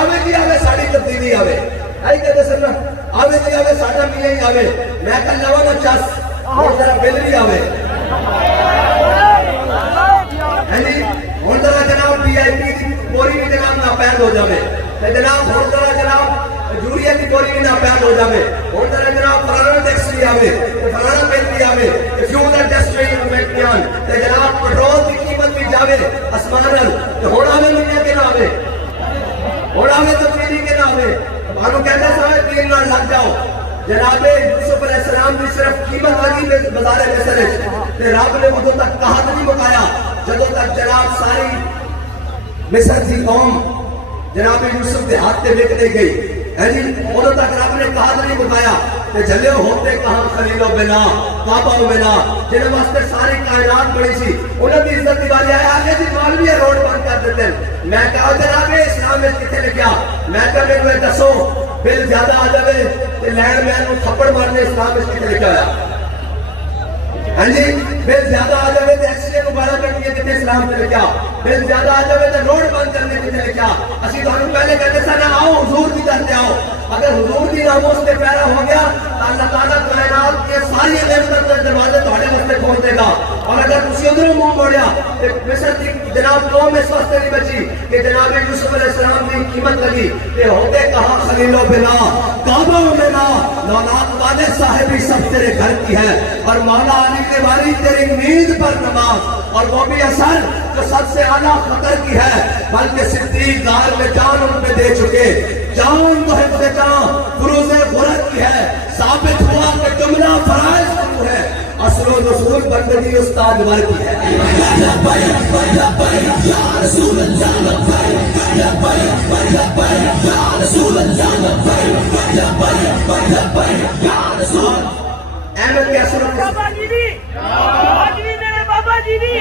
آوے جی آوے ساڑی تبدیلی آوے آئی کہتے سننا آوے جی آوے ساڑا میاں ہی آوے میں کہا لوا نا چاس اور ذرا بل بھی آوے ہون ذرا جناب پی آئی پی کی بوری بھی جناب ناپید ہو جاوے جناب ہون ذرا جناب جوریہ کی بوری بھی ناپید ہو جاوے ہون ذرا جناب فلانا ٹیکس بھی آوے فلانا بل بھی آوے فیوزر ٹیکس بھی آن جناب پٹرول کی قیمت بھی جاوے اسمانل ہون آوے میاں کے ناوے ہون آوے تبدیلی کے ناوے مانو کہتے ہیں سارے تین نہ لگ جاؤ جناب یوسف علیہ السلام بھی صرف قیمت لگی بازار مصر تے رب نے ادو تک کہا نہیں مکایا جدو تک جناب ساری مصر کی قوم جناب یوسف کے ہاتھ تے وک نہیں گئی ادو تک رب نے کہا نہیں مکایا تے جھلے ہوتے کہاں خلیل و بنا کعبہ و بنا جنہیں واسطے ساری کائنات بڑی سی انہوں نے عزت دیوالی آیا آگے جی مولوی روڈ بند کر دیتے ہیں میں کہا جناب اسلام میں کتنے لکھیا میں کہا میں دسو بل زیادہ آ جائے تے لینڈ مین کو تھپڑ مارنے اسلام میں کتنے لکھا ہے ہاں جی بل زیادہ آ جائے تے ایکسیڈنٹ کو گالا کرنی ہے کتنے اسلام میں لکھا بل زیادہ آ جائے تے روڈ بند کرنے کتنے لکھا اسی تو ہم پہلے کہتے سا نہ آؤ حضور کی طرف آؤ اگر حضور کی ناموس سے پیرا ہو گیا تو اللہ تعالیٰ کائنات کے ساری نعمتوں دروازے تھوڑے واسطے کھول دے گا اور اگر تسی ادھروں منہ موڑیا تے مصر دی جناب قوم اس واسطے نہیں بچی کہ جناب یوسف علیہ السلام کی قیمت لگی کہ ہوتے کہاں خلیل و بنا کعبہ و بنا لولاد والے صاحبی سب تیرے گھر کی ہے اور مولا علی کے باری تیری نیند پر نماز اور وہ بھی اثر جو سب سے اعلیٰ خطر کی ہے بلکہ صدیق غار میں جان ان پہ دے چکے جان تو حفظ جان فروز غرت کی ہے ثابت ہوا کہ جملہ فرائض شروع ہے اصل و نصول بندگی استاد ور کی ہے احمد کیا سنو بابا جی بھی میرے بابا جی بھی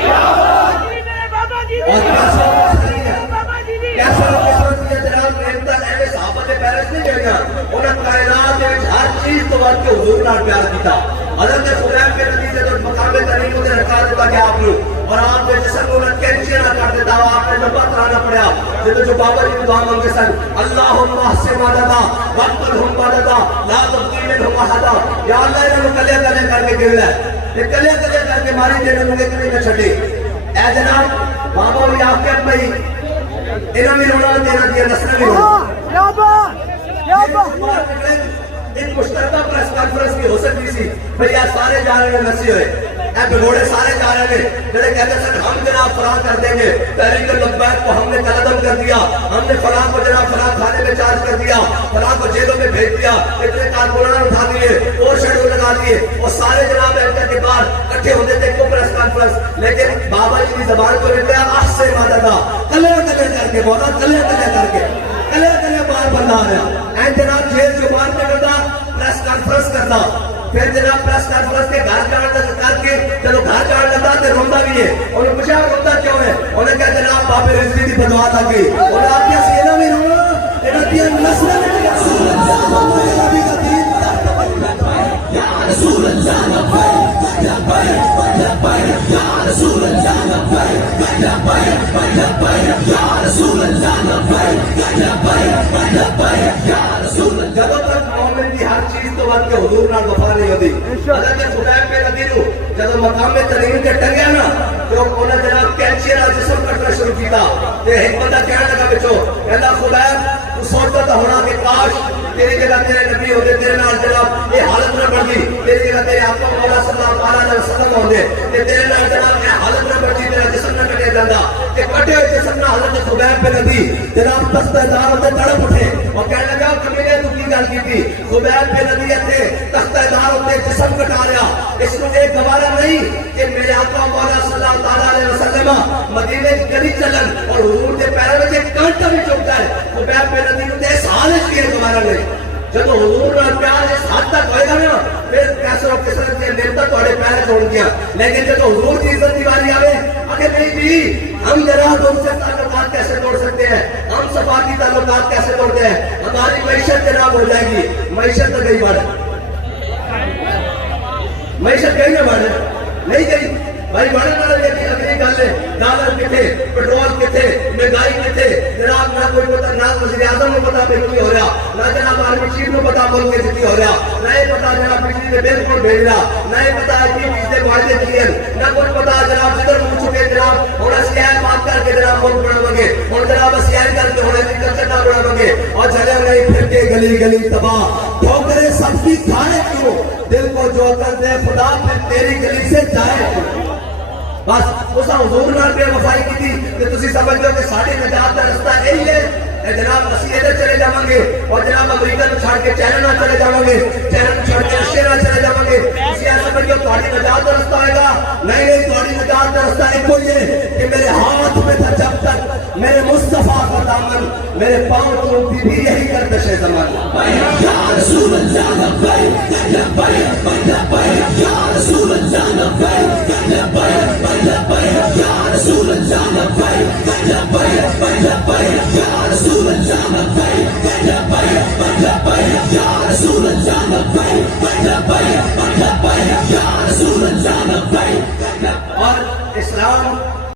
میرے بابا جی بھی بابا جی بھی کیسا لوگ جناب نعمتہ اہل صحابہ کے پیرس نہیں جائے گا انہیں کائنات میں ہر چیز تو وقت کے حضور نال پیار کیتا حضرت خدیم کے نبی سے تو مقام ترین کو رکھا دیتا کہ آپ لوگ اور آپ کے جسم کو کینچیاں نہ کر دیتا آپ نے لمبا کرانا پڑیا جب جو بابا جی دعا مانگے سن اللہم احسن مددا وقتلہم مددا لا تبدیل ہم احدا یا اللہ انہوں کلے کلے کر کے گرلا ہے یہ کلے کلے کر کے ماری دینے لوگے کبھی نہ چھٹے اے جناب بابا بھی آپ کے بھائی انہوں بھی رونا دینا دیا نسل بھی رونا ایک مشترکہ پریس کانفرنس کی ہو سکتی سی بھئی سارے جا رہے ہیں نسی ہوئے اے بگوڑے سارے جا رہے ہیں جنہیں کہتے ہیں ہم جناب فلاں کر دیں گے تحریک لبیک کو ہم نے قلعدم کر دیا ہم نے فلاں کو جناب فلاں کھانے میں چارج کر دیا فلاں کو جیلوں میں بھیج دیا اتنے کارپوریٹر اٹھا دیے اور شیڈول لگا دیے اور سارے جناب ایڈر کے بعد اکٹھے ہوتے تھے کو پریس کانفرنس لیکن بابا جی کی زبان کو نکلا احسن مددا کلے کلے کر کے بولا کلے کلے کر کے کلے کلے بار بنا رہا اے جناب جیل جو بار کے کرتا پریس کانفرنس کرتا پھر جناب پریس کانفرنس کے گھر کر کے چلو گھر جان لگتا تو روندہ بھی ہے انہوں نے پوچھا روندہ کیوں ہے انہوں نے کہا جناب بابے رضوی دی بدعا تھا کہ اور آپ کیا سینا بھی رونا انہوں دیا نسل میں یا رسول اللہ نبی کا دین یا رسول اللہ نبی یا رسول اللہ نبی یا رسول اللہ نبی جب تک مومن کی ہر چیز تو وقت کے حضور نال وفا نہیں ہوتی حضرت خدیم پہ نبی نو جب مقام ترین کے ٹنگیا نا تو انہوں نے جناب کینچی نال جسم کٹنا شروع کیتا تے ایک بندہ کہنے لگا بچو کہندا خدیم تو سوچتا تھا ہونا کہ کاش تیری جگہ تیرے نبی ہوتے تیرے نال جناب یہ حالت نہ بڑھتی تیری جگہ تیرے آقا مولا صلی اللہ علیہ وسلم ہوتے تے تیرے نال جناب یہ حالت نہ بڑھتی تیرا جسم نہ کٹے جاتا کہ کٹے ہوئے جسم نہ حضرت خدیم پہ نبی جناب تختہ دار ہوتے تڑپ اٹھے اور کہنے لگا کمی نے تو کی گل کی تھی خدیم پہ نبی تے تختہ دار ہوتے جسم کٹا رہا اس کو ایک گوارا نہیں کہ میرے آقا مولا صلی اللہ علیہ وسلم مدینے کی گلی چلن اور حضور کے پیروں میں ایک کانٹا بھی چوکتا ہے خدیم پہ نبی نے اس حالت کی گوارا نہیں جب حضور نال پیار اس حد تک ہوئے گا نا پھر کیسے اور کس طرح سے نعمتاں تھوڑے پیر چھوڑ دیا لیکن جب حضور کی عزت کی باری آئے اگر نہیں جی ہم جناب ان سے تعلقات کیسے توڑ سکتے ہیں ہم صفا کی تعلقات کیسے توڑتے ہیں ہماری معیشت جناب ہو جائے گی معیشت تو گئی بڑھ معیشت گئی نہ بڑھ نہیں گئی بھائی بڑے بڑے اگلی گل ہے ڈالر کتنے پیٹرول کتنے مہنگائی کتنے جناب نہ کوئی پتا نہ وزیر اعظم کو پتا ملک کی ہو رہا نہ جناب آرمی چیف کو پتا ملک کے کی ہو رہا نہ یہ پتا جناب بجلی کے بل کون بھیج رہا نہ یہ پتا ہے کہ چیز کے معاہدے کیے نہ کوئی پتا جناب جدھر منہ چکے جناب ہونا سیاح بات کر کے جناب ملک بڑھا گے اور جناب سیاح کر کے ہونا ایگریکلچر نہ بڑھا گے اور چلے گئے پھر کے گلی گلی تباہ ٹھوکریں سب کی کھائے کیوں دل کو جو کر دے خدا پھر تیری گلی سے جائے کیوں بس اس حضور نال بے وفائی کی تھی کہ تسی سمجھ لو کہ ساڑھے نجات کا رستہ یہی ہے اے جناب اسی ادھر چلے جاؤں گے اور جناب امریکہ کو چھاڑ کے چائنا نہ چلے جاؤں گے چائنا کو چھاڑ کے رشیا نہ چلے جاؤں گے اسی ایسا سمجھ لو تہاڈی نجات کا رستہ ہوئے گا نہیں تہاڈی نجات کا رستہ ایک ہی ہے کہ میرے ہاتھ میں تھا جب تک میرے مصطفیٰ کا دامن میرے پاؤں چومتی بھی یہی گردش زمان یا رسول اللہ لبیک لبیک لبیک یا رسول اللہ لبیک لبیک لبیک یا رسول اللہ لبیک لبیک لبیک یا رسول اللہ لبیک لبیک لبیک یا رسول اللہ لبیک لبیک لبیک یا رسول اللہ لبیک اور اسلام